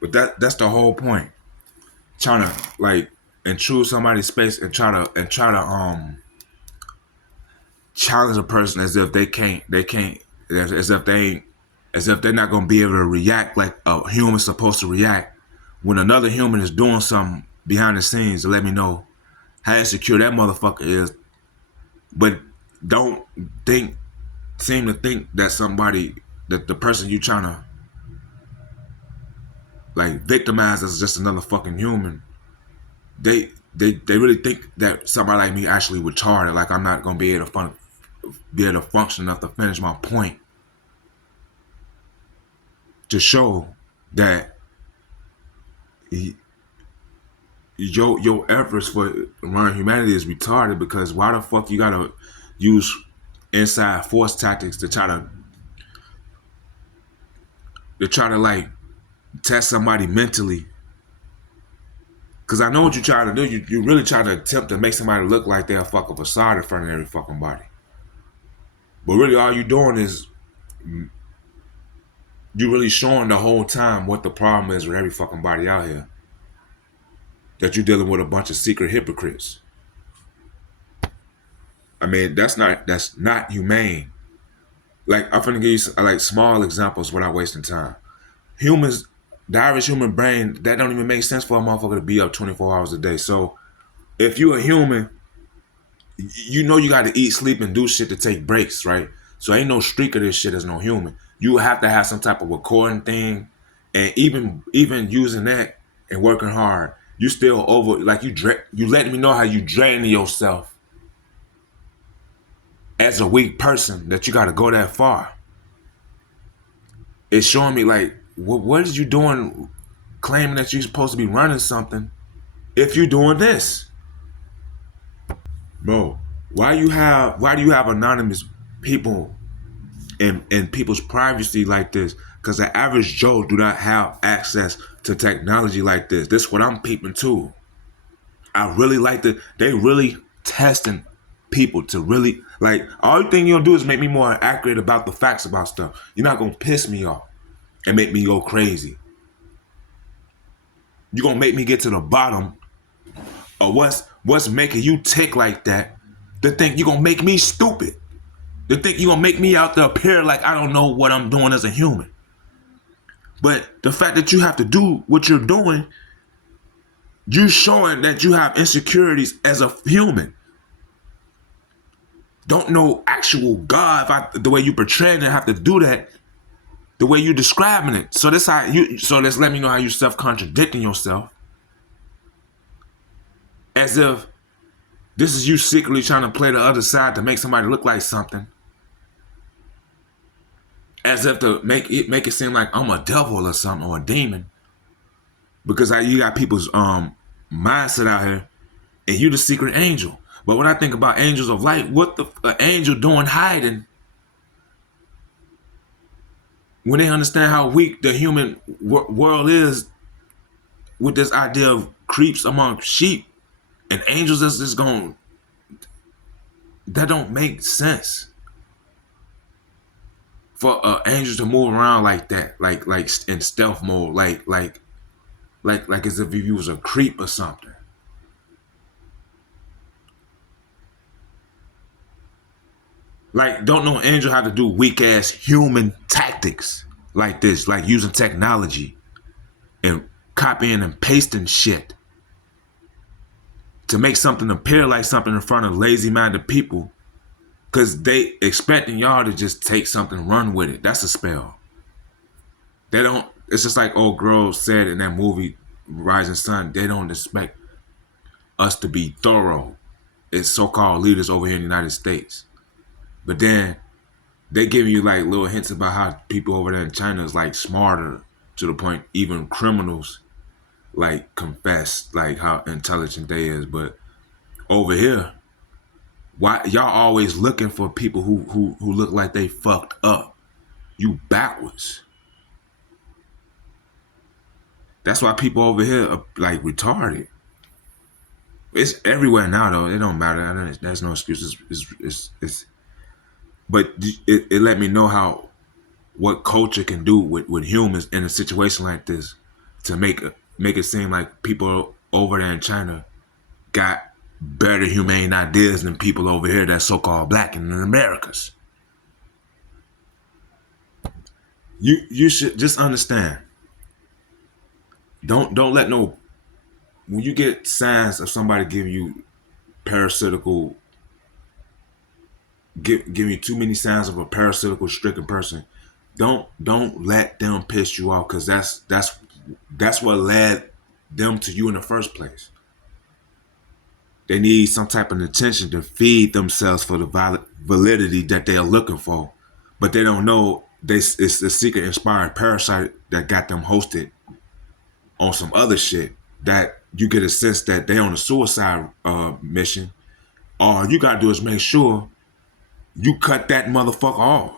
But that's the whole point. Trying to like intrude somebody's space and try to challenge a person as if they can't as if they ain't as if they're not gonna be able to react like a human's supposed to react when another human is doing something behind the scenes to let me know how insecure that motherfucker is. But don't think seem to think that somebody that the person you trying to like victimize is just another fucking human. They really think that somebody like me actually retarded. Like I'm not gonna be able to function enough to finish my point to show that your efforts for running humanity is retarded. Because why the fuck you gotta use inside force tactics to try to like test somebody mentally? Because I know what you're trying to do. You really try to attempt to make somebody look like they're a fucking facade in front of every fucking body. But really all you doing is you really showing the whole time what the problem is with every fucking body out here. That you're dealing with a bunch of secret hypocrites. I mean, that's not humane. Like I'm gonna give you like small examples without wasting time. Humans, the average human brain, that don't even make sense for a motherfucker to be up 24 hours a day. So if you're a human, you know you got to eat, sleep, and do shit to take breaks, right? So ain't no streak of this shit as no human. You have to have some type of recording thing, and even using that and working hard, you still over like you letting me know how you draining yourself as a weak person that you got to go that far. It's showing me like what is you doing, claiming that you're supposed to be running something if you're doing this, bro. Why do you have anonymous people in people's privacy like this? Because the average Joe do not have access to technology like this. This is what I'm peeping too. I really like they really testing people to really like all thing you're gonna do is make me more accurate about the facts about stuff. You're not gonna piss me off and make me go crazy. You're gonna make me get to the bottom of what's making you tick like that. To think you're gonna make me stupid. To think you're gonna make me out there appear like I don't know what I'm doing as a human. But the fact that you have to do what you're doing, you showing that you have insecurities as a human. Don't know actual God the way you portraying it, have to do that the way you describing it. So let's let me know how you self-contradicting yourself. As if this is you secretly trying to play the other side to make somebody look like something. As if to make it seem like I'm a devil or something or a demon. Because you got people's mindset out here and you the secret angel. But when I think about angels of light, what the angel doing hiding when they understand how weak the human world is with this idea of creeps among sheep and angels that's just going, that don't make sense for angels to move around like that, like in stealth mode, like as if you was a creep or something. Like, don't no angel have to do weak ass human tactics like this, like using technology and copying and pasting shit to make something appear like something in front of lazy minded people, because they expecting y'all to just take something and run with it. That's a spell. They don't, it's just like old girl said in that movie Rising Sun, they don't expect us to be thorough as so-called leaders over here in the United States. But then they give you like little hints about how people over there in China is like smarter to the point even criminals like confess like how intelligent they is. But over here, why y'all always looking for people who look like they fucked up? You backwards. That's why people over here are like retarded. It's everywhere now though. It don't matter. There's no excuses. It's but it let me know how what culture can do with humans in a situation like this. to make it seem like people over there in China got better humane ideas than people over here that's so-called black in the Americas. You should just understand. Don't let no when you get signs of somebody giving you parasitical giving you too many signs of a parasitical stricken person, don't let them piss you off because that's what led them to you in the first place. They need some type of attention to feed themselves for the validity that they are looking for, but they don't know it's a secret inspired parasite that got them hosted on some other shit that you get a sense that they on a suicide mission. All you gotta do is make sure you cut that motherfucker off.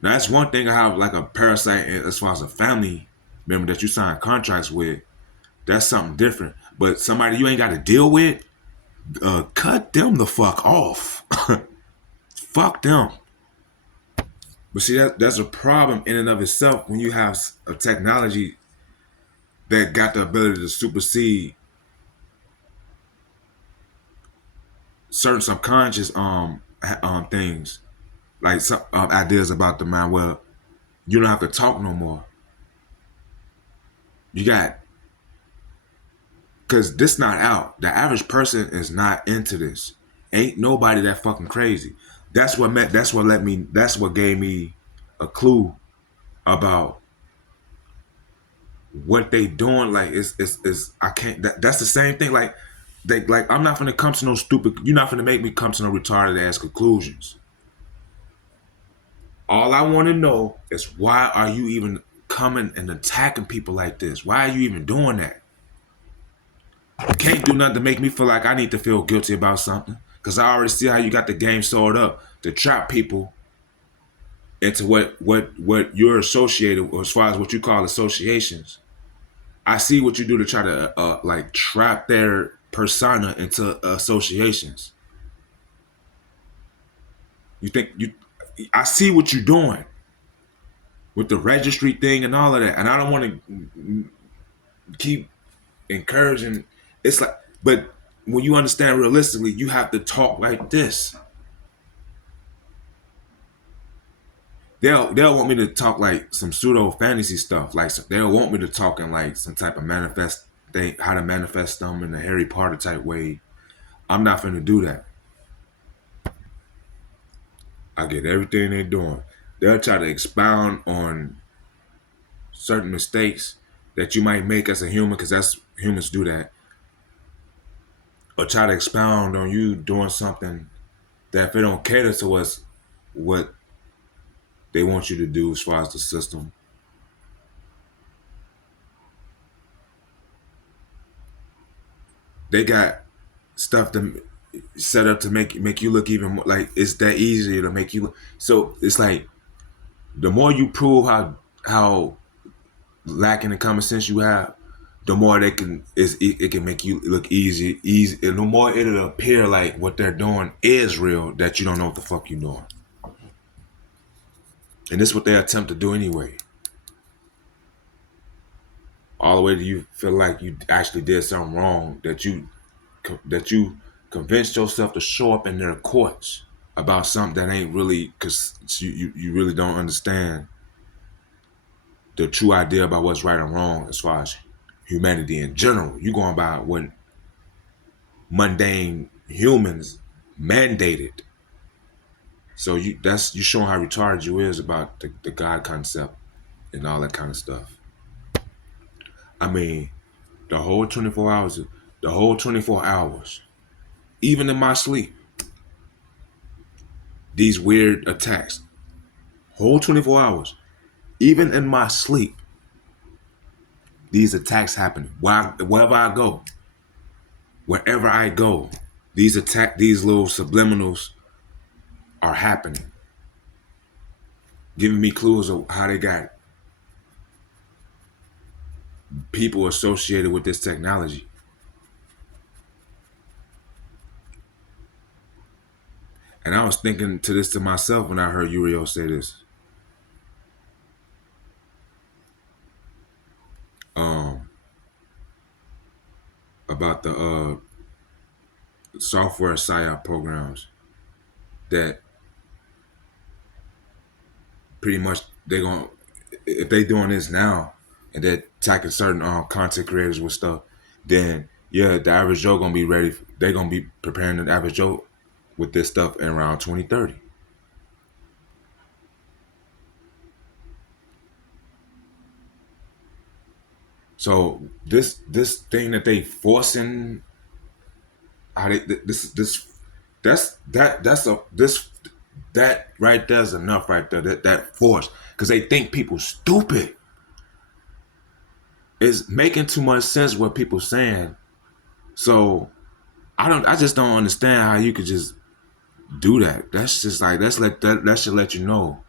Now that's one thing I have like a parasite as far as a family member that you sign contracts with. That's something different. But somebody you ain't got to deal with, cut them the fuck off. Fuck them. But see, that's a problem in and of itself when you have a technology that got the ability to supersede certain subconscious things, like some ideas about the mind. Well, you don't have to talk no more. You got because this not out. The average person is not into this. Ain't nobody that fucking crazy. That's what met. That's what let me. That's what gave me a clue about what they doing. Like it's I can't. That's the same thing. Like I'm not gonna come to no stupid. You're not gonna make me come to no retarded ass conclusions. All I want to know is why are you even coming and attacking people like this? Why are you even doing that? You can't do nothing to make me feel like I need to feel guilty about something. Cause I already see how you got the game sold up to trap people into what you're associated with as far as what you call associations. I see what you do to try to like trap their persona into associations. You think you I see what you're doing with the registry thing and all of that. And I don't want to keep encouraging. It's like, but when you understand realistically, you have to talk like this. They'll want me to talk like some pseudo fantasy stuff. Like they'll want me to talk in like some type of manifest thing, how to manifest them in a Harry Potter type way. I'm not finna do that. I get everything they're doing. They'll try to expound on certain mistakes that you might make as a human, because that's humans do that, or try to expound on you doing something that if it don't cater to us, what they want you to do as far as the system, they got stuff to set up to make you look even more like it's that easier to make you look. So it's like the more you prove how lacking in common sense you have, the more it can make you look easy, and the more it'll appear like what they're doing is real, that you don't know what the fuck you're doing. And this is what they attempt to do anyway. All the way to you feel like you actually did something wrong, that you convinced yourself to show up in their courts about something that ain't really, because you really don't understand the true idea about what's right and wrong as far as humanity in general. You going by what mundane humans mandated. So you showing how retarded you is about the God concept and all that kind of stuff. I mean, the whole 24 hours, the whole 24 hours, even in my sleep, these weird attacks, whole 24 hours, even in my sleep, these attacks happen. Wherever I go, these little subliminals are happening, giving me clues of how they got people associated with this technology. And I was thinking to myself when I heard Uriel say this. about the software psyop programs that pretty much they gonna if they doing this now and they're attacking certain content creators with stuff, then yeah, the average Joe gonna be ready. They gonna be preparing the average Joe with this stuff in around 2030. So this thing that they forcing, how they this that's a this that right there's enough right there, that force, because they think people stupid. It's making too much sense what people saying. So I just don't understand how you could just do that. That's just like that should let you know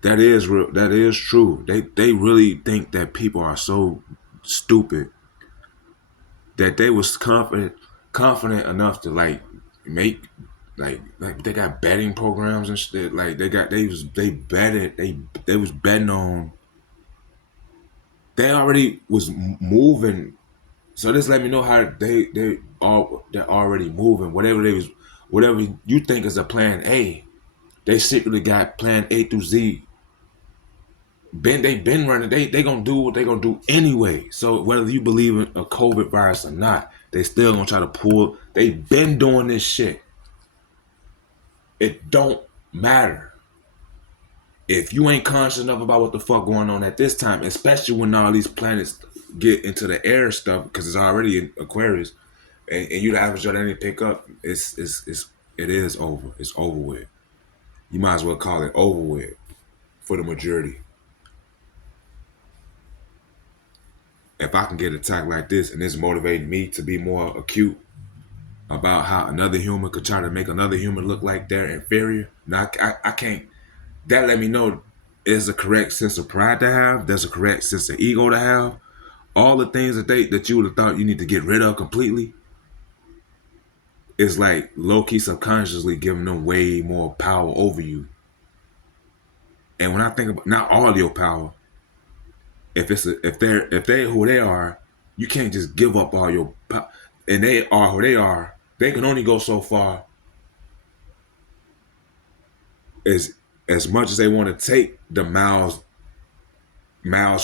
that is real, that is true. They really think that people are so stupid that they was confident enough to like make like they got betting programs and shit. Like they betted they was betting on, they already was moving. So this let me know how they're already moving. Whatever you think is a plan A, they secretly got plan A through Z. They been running. They gonna do what they gonna do anyway. So whether you believe in a COVID virus or not, they still gonna try to pull. They been doing this shit. It don't matter if you ain't conscious enough about what the fuck going on at this time, especially when all these planets get into the air stuff, because it's already in Aquarius, and you the average Joe that didn't pick up. It is over. It's over with. You might as well call it over with for the majority. If I can get attacked like this and it's motivating me to be more acute about how another human could try to make another human look like they're inferior, now I can't. That let me know there's a correct sense of pride to have. There's a correct sense of ego to have. All the things that you would have thought you need to get rid of completely is like low key subconsciously giving them way more power over you. And when I think about not all your power, if they're who they are, you can't just give up all your power. And they are who they are. They can only go so far as much as they want to take the miles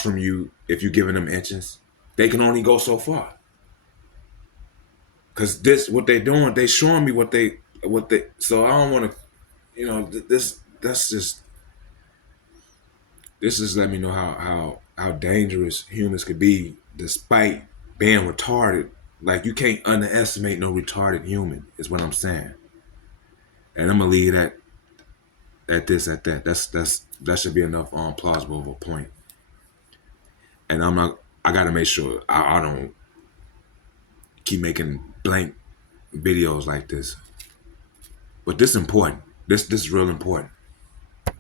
from you. If you're giving them inches, they can only go so far. Cause this what they doing, they showing me what they. So I don't want to, this. That's just this is let me know how dangerous humans could be, despite being retarded. Like you can't underestimate no retarded human, is what I'm saying. And I'm gonna leave that at that. That should be enough plausible of a point. And I'm not. I gotta make sure I don't keep making blank videos like this. But this is important. This is real important.